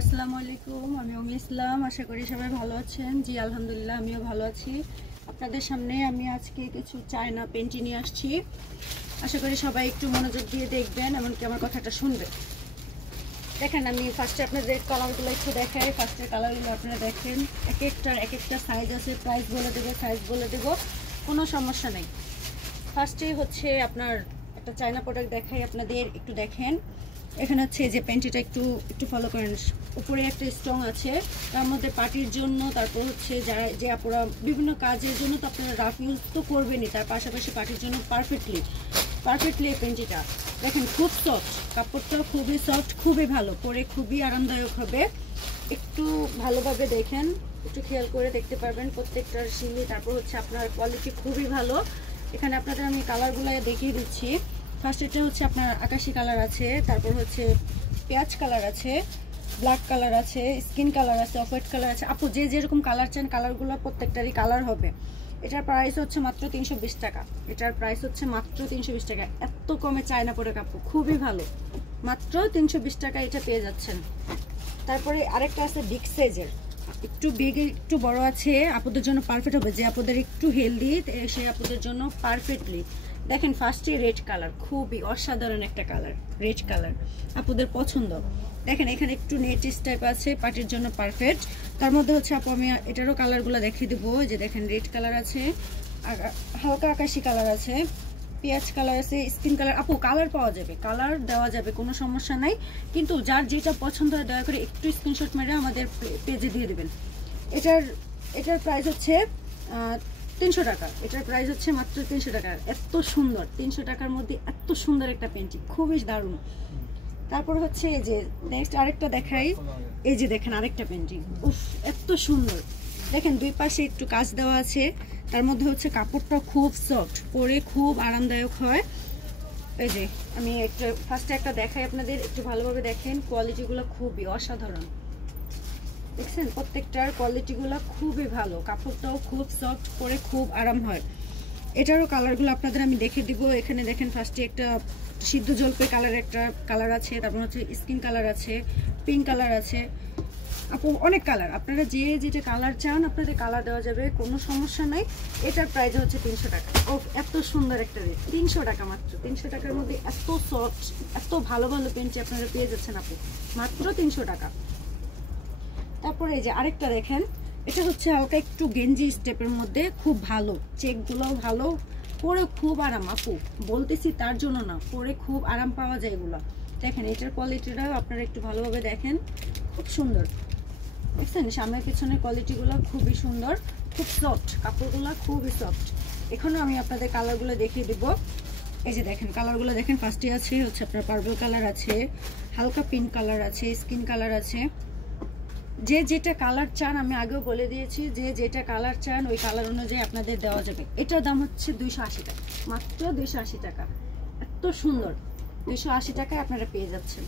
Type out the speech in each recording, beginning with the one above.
আসসালামু আলাইকুম। আমি উমি ইসলাম। আশা করি সবাই ভালো আছেন। জি আলহামদুলিল্লাহ, আমিও ভালো আছি। আপনাদের সামনে আমি আজকে কিছু চায়না পেন্টি নিয়ে আসছি। আশা করি সবাই একটু মনোযোগ দিয়ে দেখবেন, এমনকি আমার কথাটা শুনবেন। দেখেন, আমি ফার্স্টে আপনাদের কালারগুলো একটু দেখাই। ফার্স্টের কালারগুলো আপনারা দেখেন, এক একটা সাইজ আছে, প্রাইস বলে দেবো, সাইজ বলে দেবো, কোনো সমস্যা নেই। ফার্স্টে হচ্ছে আপনার একটা চায়না প্রোডাক্ট দেখাই আপনাদের, একটু দেখেন। এখানে হচ্ছে যে প্যান্টিটা একটু ফলো করেন, উপরে একটা স্ট্রং আছে, তার মধ্যে পার্টির জন্য, তারপর হচ্ছে যারা যে আপনারা বিভিন্ন কাজের জন্য তো আপনারা রাফ ইউজ তো করবেনই, তার পাশাপাশি পার্টির জন্য পারফেক্টলি এই প্যান্টিটা দেখেন, খুব সফট, কাপড়টা খুবই সফট, খুবই ভালো, পরে খুবই আরামদায়ক হবে। একটু ভালোভাবে দেখেন, একটু খেয়াল করে দেখতে পারবেন প্রত্যেকটার শিলি, তারপর হচ্ছে আপনার কোয়ালিটি খুবই ভালো। এখানে আপনাদের আমি কালারগুলো দেখিয়ে দিচ্ছি। ফার্স্ট এটা হচ্ছে আপনার আকাশি কালার আছে, তারপর হচ্ছে পেঁয়াজ কালার আছে, ব্ল্যাক কালার আছে, স্কিন কালার আছে, অফ হোয়াইট কালার আছে। আপু যে যেরকম কালার চান কালারগুলো প্রত্যেকটারই কালার হবে। এটার প্রাইস হচ্ছে মাত্র 320 টাকা। এটার প্রাইস হচ্ছে মাত্র 320 টাকা। এত কমে চায়না পরে কাপড়, খুবই ভালো, মাত্র 320 টাকা এটা পেয়ে যাচ্ছেন। তারপরে আরেকটা আছে বিগ সাইজের, একটু বিগ একটু বড় আছে, আপুদের জন্য পারফেক্ট হবে। যে আপুদের একটু হেলদি সেই আপুদের জন্য পারফেক্টলি। দেখেন ফার্স্টে রেড কালার, খুবই অসাধারণ একটা কালার, রেড কালার আপুদের পছন্দ। দেখেন এখানে একটু নেটিস টাইপ আছে, পার্টির জন্য পারফেক্ট। তার মধ্যে হচ্ছে আপু আমি এটারও কালারগুলো দেখিয়ে দেবো। যে দেখেন রেড কালার আছে, হালকা আকাশি কালার আছে, পেঁয়াজ কালার আছে, স্কিন কালার। আপু কালার পাওয়া যাবে, কালার দেওয়া যাবে, কোনো সমস্যা নাই। কিন্তু যার যেটা পছন্দ হয় দয়া করে একটু স্ক্রিনশট মেরে আমাদের পেজে দিয়ে দেবেন। এটার প্রাইস হচ্ছে 300 টাকা। এটার প্রাইস হচ্ছে মাত্র 300 টাকা। এত সুন্দর, 300 টাকার মধ্যে এত সুন্দর একটা পেন্টিং, খুবই দারুণ। তারপর হচ্ছে এই যে নেক্সট আরেকটা দেখাই। এই যে দেখেন আরেকটা পেন্টিং, উফ এত সুন্দর। দেখেন দুই পাশে একটু কাজ দেওয়া আছে, তার মধ্যে হচ্ছে কাপড়টা খুব সফট, পরে খুব আরামদায়ক হয়। এই যে আমি ফার্স্টে একটা দেখাই আপনাদের, একটু ভালোভাবে দেখেন। কোয়ালিটিগুলো খুবই অসাধারণ, দেখছেন প্রত্যেকটার কোয়ালিটিগুলো খুবই ভালো, কাপড়টাও খুব সফট, পরে খুব আরাম হয়। এটারও কালারগুলো আপনাদের আমি দেখে দিব। এখানে দেখেন ফার্স্টে একটা সিদ্ধ জলপাই কালার একটা কালার আছে, তারপর হচ্ছে স্কিন কালার আছে, পিঙ্ক কালার আছে। আপু অনেক কালার, আপনারা যে যেটা কালার চান আপনাদের কালার দেওয়া যাবে, কোনো সমস্যা নাই। এটার প্রাইস হচ্ছে 300 টাকা। ও এত সুন্দর একটা রেট, 300 টাকা মাত্র। 300 টাকার মধ্যে এত সফট, এত ভালো ভালো পেন্টি আপনারা পেয়ে যাচ্ছেন আপু, মাত্র 300 টাকা। তারপরে এই যে আরেকটা দেখেন, এটা হচ্ছে হালকা একটু গেঞ্জি স্টেপের মধ্যে, খুব ভালো, চেকগুলোও ভালো, পরে খুব আরাম। আপু বলতেছি তার জন্য না, পরে খুব আরাম পাওয়া যায় এগুলো। দেখেন এটার কোয়ালিটিটাও আপনারা একটু ভালোভাবে দেখেন, খুব সুন্দর। দেখছেন সামনের পিছনের কোয়ালিটিগুলো খুবই সুন্দর, খুব সফট, কাপড়গুলো খুবই সফট। এখানেও আমি আপনাদের কালারগুলো দেখিয়ে দেব। এই যে দেখেন কালারগুলো দেখেন, ফার্স্টে আছে হচ্ছে আপনার পার্পল কালার আছে, হালকা পিঙ্ক কালার আছে, স্কিন কালার আছে। যে যেটা কালার চান আমি আগেও বলে দিয়েছি, যে যেটা কালার চান ওই কালার অনুযায়ী আপনাদের দেওয়া যাবে। এটার দাম হচ্ছে 280 টাকা, মাত্র 280 টাকা। এত সুন্দর, 280 টাকায় আপনারা পেয়ে যাচ্ছেন।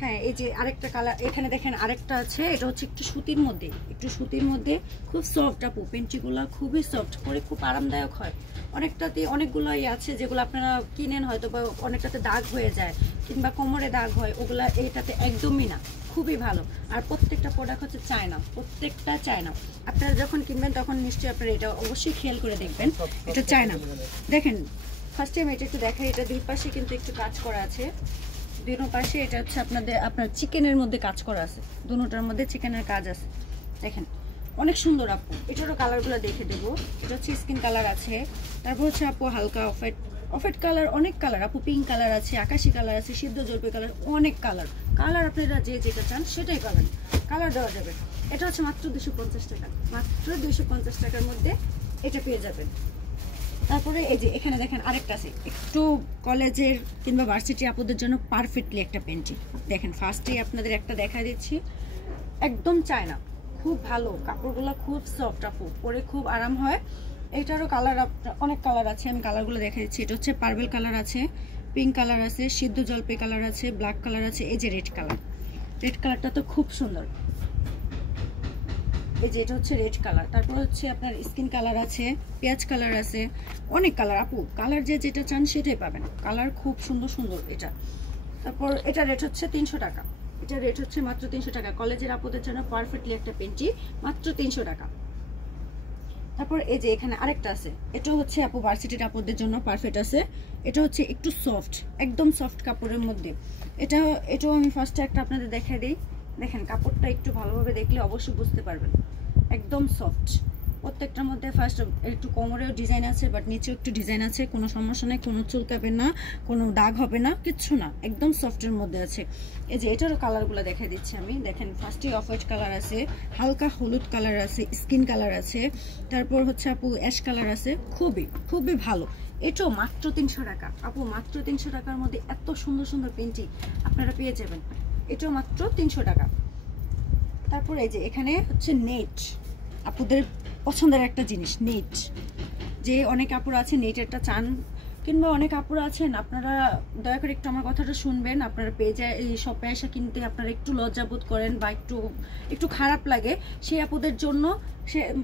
হ্যাঁ এই যে আরেকটা কালার, এখানে দেখেন আরেকটা আছে, এটা হচ্ছে একটু সুতির মধ্যে, খুব সফট। আপু পেন্টিগুলো খুবই সফট, পরে খুব আরামদায়ক হয়। অনেকটাতে অনেকগুলোই আছে যেগুলো আপনারা কিনেন হয়তো বা অনেকটাতে দাগ হয়ে যায় কিংবা কোমরে দাগ হয়, ওগুলা এইটাতে একদমই না, খুবই ভালো। আর প্রত্যেকটা প্রোডাক্ট হচ্ছে চায়না, প্রত্যেকটা চায়না। আপনারা যখন কিনবেন তখন নিশ্চয়ই আপনারা এটা অবশ্যই খেয়াল করে দেখবেন, এটা চায়না। দেখেন ফার্স্ট টাইম এটা একটু দেখাই, এটা দুই পাশে কিন্তু একটু কাজ করা আছে, দুটো পাশে। এটা হচ্ছে আপনার চিকেনের মধ্যে কাজ করা আছে, দুটোটার মধ্যে চিকেনের কাজ আছে। দেখেন অনেক সুন্দর আপু। এটারও কালারগুলো দেখে দেবো। এটা হচ্ছে স্কিন কালার আছে, তারপর হচ্ছে আপু হালকা অফ হোয়াইট কালার, অনেক কালার আপু, পিঙ্ক কালার আছে, আকাশি কালার আছে, সিদ্ধ জলপাই কালার, অনেক কালার। আপনারা যে যেটা চান সেটাই কালার দেওয়া যাবে। এটা হচ্ছে মাত্র 250 টাকা, মাত্র 250 টাকার মধ্যে এটা পেয়ে যাবেন। তারপরে এই যে এখানে দেখেন আরেকটা আছে, একটু কলেজের কিংবা ভার্সিটি আপুদের জন্য পারফেক্টলি একটা পেন্টিং। দেখেন ফার্স্টেই আপনাদের একটা দেখা দিচ্ছি, একদম চায়না, খুব ভালো, কাপড়গুলো খুব সফট আপু, পরে খুব আরাম হয়। এটারও কালার অনেক কালার আছে, আমি কালারগুলো দেখা দিচ্ছি। এটা হচ্ছে পার্পল কালার আছে, পিঙ্ক কালার আছে, সিদ্ধ জলপাই কালার আছে, ব্ল্যাক কালার আছে, এই যে রেড কালারটা তো খুব সুন্দর। এই যে এটা হচ্ছে রেড কালার, তারপর হচ্ছে আপনার স্কিন কালার আছে, পেঁয়াজ কালার আছে, অনেক কালার আপু, কালার যে যেটা চান সেটাই পাবেন, কালার খুব সুন্দর সুন্দর এটা। তারপর এটা রেট হচ্ছে 300 টাকা। এটা রেট হচ্ছে মাত্র 300 টাকা। কলেজের আপুদের জন্য পারফেক্টলি একটা পেন্টি, মাত্র 300 টাকা। তারপর এই যে এখানে আরেকটা আছে, এটা হচ্ছে আপু ভার্সিটির আপুদের জন্য পারফেক্ট আছে। এটা হচ্ছে একটু সফট, একদম সফট কাপড়ের মধ্যে। এটাও আমি ফার্স্টে একটা আপনাদের দেখাই দিই। দেখেন কাপড়টা একটু ভালোভাবে দেখলে অবশ্যই বুঝতে পারবেন, একদম সফট। প্রত্যেকটার মধ্যে ফার্স্ট একটু কোমরেও ডিজাইন আছে, বাট নিচেও একটু ডিজাইন আছে। কোনো সমস্যা নেই, কোনো চুলকাবে না, কোনো দাগ হবে না, কিচ্ছু না, একদম সফটের মধ্যে আছে। এই যে এটারও কালারগুলো দেখাই দিচ্ছি আমি। দেখেন ফার্স্টে অফ হোয়াইট কালার আছে, হালকা হলুদ কালার আছে, স্কিন কালার আছে, তারপর হচ্ছে আপু অ্যাশ কালার আছে। খুবই খুবই ভালো। এটাও মাত্র 300 টাকা আপু, মাত্র 300 টাকার মধ্যে এত সুন্দর সুন্দর পেন্টিং আপনারা পেয়ে যাবেন। এটাও মাত্র 300 টাকা। তারপর এই যে এখানে হচ্ছে নেট, আপুদের পছন্দের একটা জিনিস নেট। যে অনেক আপুরা আছে নেটেরটা চান, কিংবা অনেক আপুরা আছেন আপনারা দয়া করে একটু আমার কথাটা শুনবেন। আপনারা পেজে এই সব পয়সা কিনতে আপনারা একটু লজ্জাবোধ করেন বা একটু খারাপ লাগে, সেই আপুদের জন্য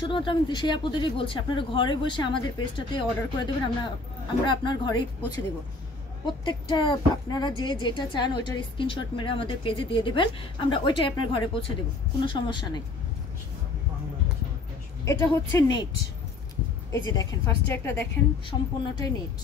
শুধুমাত্র আমি সেই আপুদেরই বলছি, আপনারা ঘরে বসে আমাদের পেজটাতে অর্ডার করে দেবেন, আমরা আপনার ঘরেই পৌঁছে দেবো। প্রত্যেকটা আপনারা যেটা চান ওইটার স্ক্রিনশট মেরে আমাদের পেজে দিয়ে দেবেন, আমরা ওইটাই আপনার ঘরে পৌঁছে দেবো, কোনো সমস্যা নেই। এটা হচ্ছে নেট। এই যে দেখেন ফার্স্টে একটা দেখেন, সম্পূর্ণটাই নেট।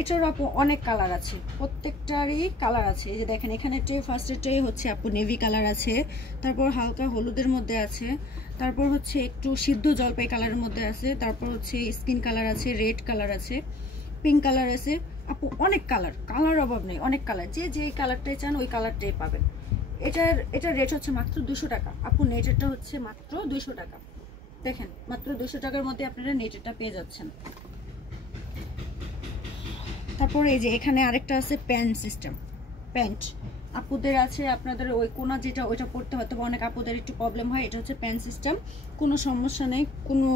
এটার আপু অনেক কালার আছে, প্রত্যেকটারই কালার আছে। এই যে দেখেন এখানে ফার্স্টেরটাই হচ্ছে আপু নেভি কালার আছে, তারপর হালকা হলুদের মধ্যে আছে, তারপর হচ্ছে একটু সিদ্ধ জলপাই কালারের মধ্যে আছে, তারপর হচ্ছে স্কিন কালার আছে, রেড কালার আছে, পিঙ্ক কালার আছে। আপু অনেক কালার অভাব নেই, অনেক কালার। যে কালারটাই চান ওই কালারটাই পাবেন। এটার রেট হচ্ছে মাত্র 200 টাকা আপু। নেটেরটা হচ্ছে মাত্র 200 টাকা। দেখেন মাত্র 200 টাকার মধ্যে আপনারা নেটেরটা পেয়ে যাচ্ছেন। তারপর এই যে এখানে আরেকটা আছে প্যান্ট সিস্টেম, প্যান্ট আপুদের আছে। আপনাদের ওই কোনা যেটা ওইটা পড়তে হয়তো অনেক আপুদের একটু প্রবলেম হয়। এটা হচ্ছে প্যান্ট সিস্টেম, কোনো সমস্যা নেই, কোনো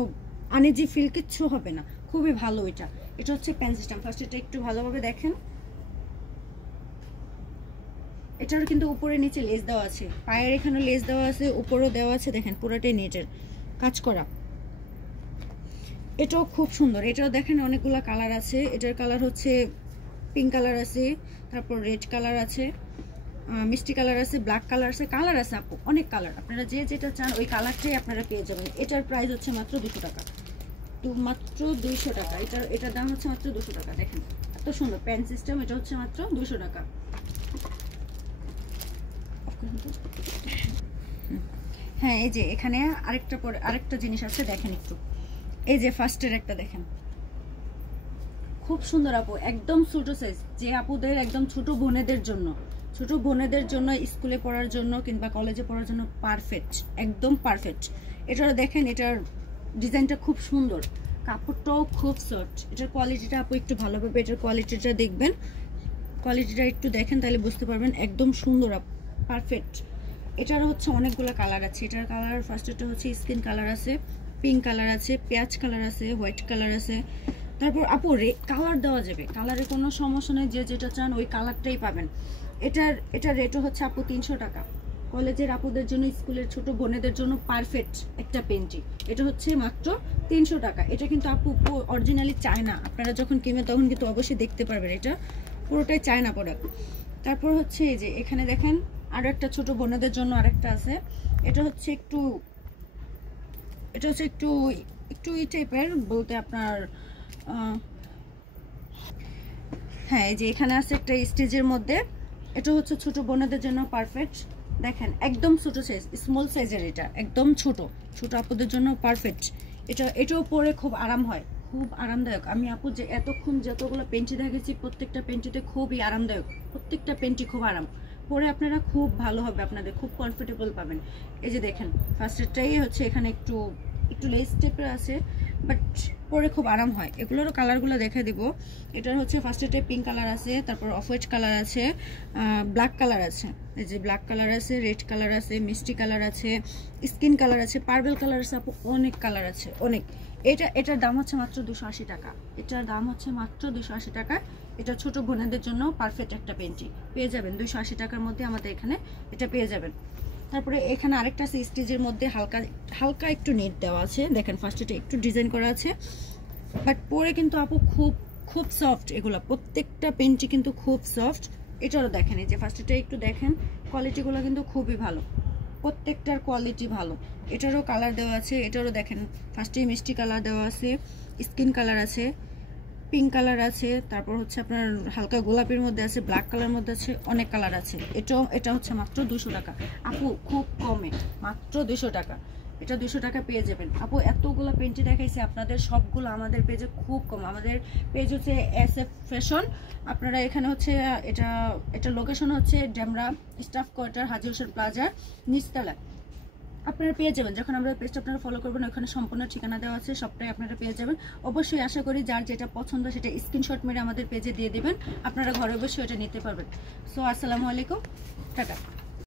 আনইজি ফিল কিচ্ছু হবে না, খুবই ভালো এটা। এটা হচ্ছে প্যান্ট সিস্টেম। ফার্স্ট এটা একটু ভালোভাবে দেখেন, এটার কিন্তু উপরে নিচে লেস দেওয়া আছে, পায়ের এখানে লেস দেওয়া আছে, উপরেও দেওয়া আছে। দেখেন পুরোটাই নেটের কাজ করা। এটাও খুব সুন্দর। এটাও দেখেন অনেকগুলো কালার আছে। এটার কালার হচ্ছে পিঙ্ক কালার আছে, তারপর রেড কালার আছে, মিষ্টি কালার আছে, ব্ল্যাক কালার আছে, কালার আছে আপু অনেক কালার। আপনারা যেটা চান ওই কালারটাই আপনারা পেয়ে যাবেন। এটার প্রাইস হচ্ছে মাত্র 200 টাকা, তো মাত্র 200 টাকা। এটার দাম হচ্ছে মাত্র 200 টাকা। দেখেন এত সুন্দর প্যান্ট সিস্টেম, এটা হচ্ছে মাত্র 200 টাকা। হ্যাঁ এই যে এখানে আরেকটা জিনিস আছে, দেখেন একটু। এই যে ফার্স্টের একটা দেখেন, খুব সুন্দর আপু, একদম ছোট সাইজ। যে আপুদের একদম ছোট বোনেদের জন্য স্কুলে পড়ার জন্য কিংবা কলেজে পড়ার জন্য পারফেক্ট, একদম পারফেক্ট। এটা দেখেন, এটার ডিজাইনটা খুব সুন্দর, কাপড়টাও খুব সফট। এটার কোয়ালিটিটা আপু একটু ভালোভাবে এটার কোয়ালিটিটা দেখবেন, কোয়ালিটিটা একটু দেখেন তাহলে বুঝতে পারবেন, একদম সুন্দর আপু, পারফেক্ট। এটার হচ্ছে অনেকগুলো কালার আছে। এটার কালার ফার্স্টটা হচ্ছে স্কিন কালার আছে, পিঙ্ক কালার আছে, পেঁয়াজ কালার আছে, হোয়াইট কালার আছে। তারপর আপু কালার দেওয়া যাবে, কালারের কোনো সমস্যা নেই, যেটা চান ওই কালারটাই পাবেন। এটার রেটও হচ্ছে আপু 300 টাকা। কলেজের আপুদের জন্য, স্কুলের ছোট বোনেদের জন্য পারফেক্ট একটা পেন্টি। এটা হচ্ছে মাত্র 300 টাকা। এটা কিন্তু আপু অরিজিনালি চায়না, আপনারা যখন কিনবেন তখন কিন্তু অবশ্যই দেখতে পারবেন এটা পুরোটাই চায়না প্রোডাক্ট। তারপর হচ্ছে এই যে এখানে দেখেন আরো একটা ছোট বোনেদের জন্য আরেকটা আছে। এটা হচ্ছে একটু এই টাইপের বলতে আপনার, হ্যাঁ এই যে এখানে আছে একটা স্টেজের মধ্যে। এটা হচ্ছে ছোট বোনেদের জন্য পারফেক্ট। দেখেন একদম ছোট সাইজ, স্মল সাইজের, এটা একদম ছোট আপুদের জন্য পারফেক্ট। এটাও পরে খুব আরাম হয়, খুব আরামদায়ক। আমি আপু যে এতক্ষণ যতগুলো পেন্টি দেখেছি প্রত্যেকটা পেন্টিতে খুবই আরামদায়ক, প্রত্যেকটা পেন্টি খুব আরাম। পরে আপনারা খুব ভালো হবে, আপনাদের খুব কমফোর্টেবল পাবেন। এই যে দেখেন ফার্স্টেরটাই হচ্ছে এখানে একটু লেস টাইপের আছে, বাট পরে খুব আরাম হয়। এগুলোরও কালারগুলো দেখে দিব। এটার হচ্ছে ফার্স্টেরটাই পিঙ্ক কালার আছে, তারপর অফ হোয়াইট কালার আছে, ব্ল্যাক কালার আছে। এই যে ব্ল্যাক কালার আছে, রেড কালার আছে, মিষ্টি কালার আছে, স্কিন কালার আছে, পার্পল কালার আছে, আপু অনেক কালার আছে, অনেক। এটার দাম হচ্ছে মাত্র 280 টাকা। এটার দাম হচ্ছে মাত্র 280 টাকা। এটা ছোট বোনেদের জন্য পারফেক্ট একটা পেন্টি পেয়ে যাবেন 280 টাকার মধ্যে আমাদের এখানে এটা পেয়ে যাবেন। তারপরে এখানে আরেকটা আছে স্টেজের মধ্যে হালকা একটু নেট দেওয়া আছে। দেখেন ফার্স্ট এটা একটু ডিজাইন করা আছে, বাট পরে কিন্তু আপু খুব সফট, এগুলো প্রত্যেকটা পেন্টি কিন্তু খুব সফট। এটারও দেখেন, এই যে ফার্স্টটা একটু দেখেন, কোয়ালিটিগুলো কিন্তু খুবই ভালো, প্রত্যেকটার কোয়ালিটি ভালো। এটারও কালার দেওয়া আছে, এটারও দেখেন ফার্স্টেই মিষ্টি কালার দেওয়া আছে, স্কিন কালার আছে, পিঙ্ক কালার আছে, তারপর হচ্ছে আপনার হালকা গোলাপির মধ্যে আছে, ব্ল্যাক কালার মধ্যে আছে, অনেক কালার আছে। এটা হচ্ছে মাত্র 200 টাকা আপু, খুব কমে, মাত্র 200 টাকা। এটা 200 টাকা পেয়ে যাবেন আপু। এতগুলো পেন্টি দেখাইছে আপনাদের, সবগুলো আমাদের পেজে খুব কম। আমাদের পেজ হচ্ছে SF ফ্যাশন। আপনারা এখানে হচ্ছে এটা লোকেশন হচ্ছে ডেমরা স্টাফ কোয়ার্টার, হাজি হোসেন প্লাজার নিচতলা। আপনারা পেয়ে যাবেন, যখন আমরা পেজটা আপনারা ফলো করবেন ওখানে সম্পূর্ণ ঠিকানা দেওয়া আছে, সবটাই আপনারা পেয়ে যাবেন। অবশ্যই আশা করি যার যেটা পছন্দ সেটা স্ক্রিনশট মেরে আমাদের পেজে দিয়ে দেবেন, আপনারা ঘরে বসে ওটা নিতে পারবেন। সো আসসালামু আলাইকুম, টাটা।